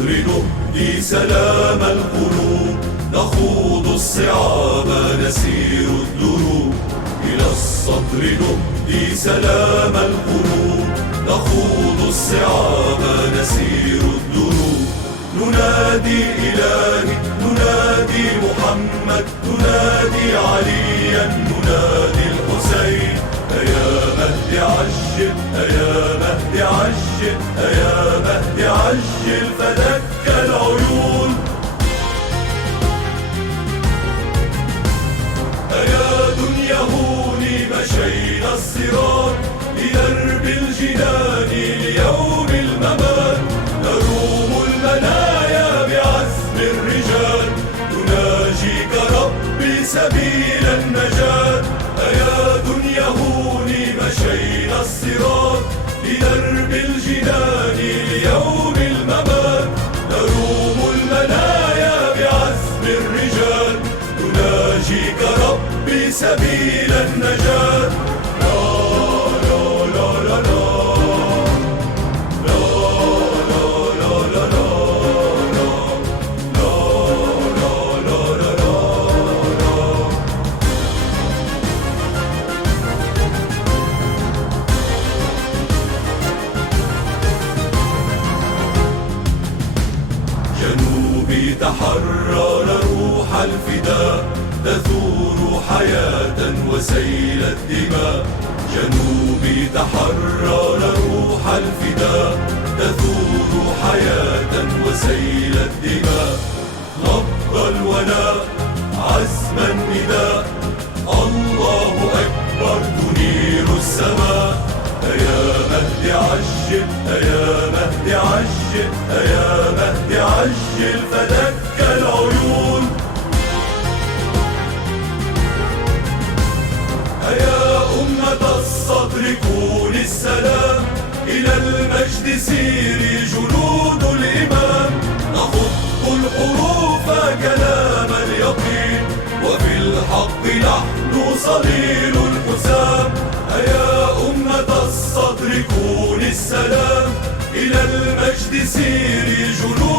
السطر نهدي سلام القلوب، نخوض الصعاب نسير الدروب. إلى السطر نهدي سلام القلوب، نخوض الصعاب نسير الدروب. ننادي إلهي، ننادي محمد، ننادي عليا، ننادي الحسين. أيا مهدي عجل، أيا مهدي عجل، أيا مهدي عجل فدك العيون. أيا دنيا هوني مشينا الصراط لدرب الجنان ليوم الممات. نروم المنايا بعزم الرجال، نناجيك ربي سبيل النجاة. أيا دنيا هوني مشينا الصراط لدرب الجنان ليوم الممات. نروم المنايا بعزم الرجال، نناجيك ربي سبيل النجاة. جنوبي تحرر روح الفداء، تثور حياة وسيل الدماء. جنوبي تحرر روح الفداء، تثور حياة وسيل الدماء. نبض الولاء عزم النداء، الله أكبر تنير السماء. أيا مهدي عجل، أيا مهدي عجل، أيا مهدي عجل فدك العيون. أيا أمة الصدر كوني السلام، إلى المجد سيري جنود الإمام. نخط الحروف كلام اليقين، وفي الحق نحن صليل الحسام. أيا أمة الصدر كوني السلام، إلى المجد سيري جنود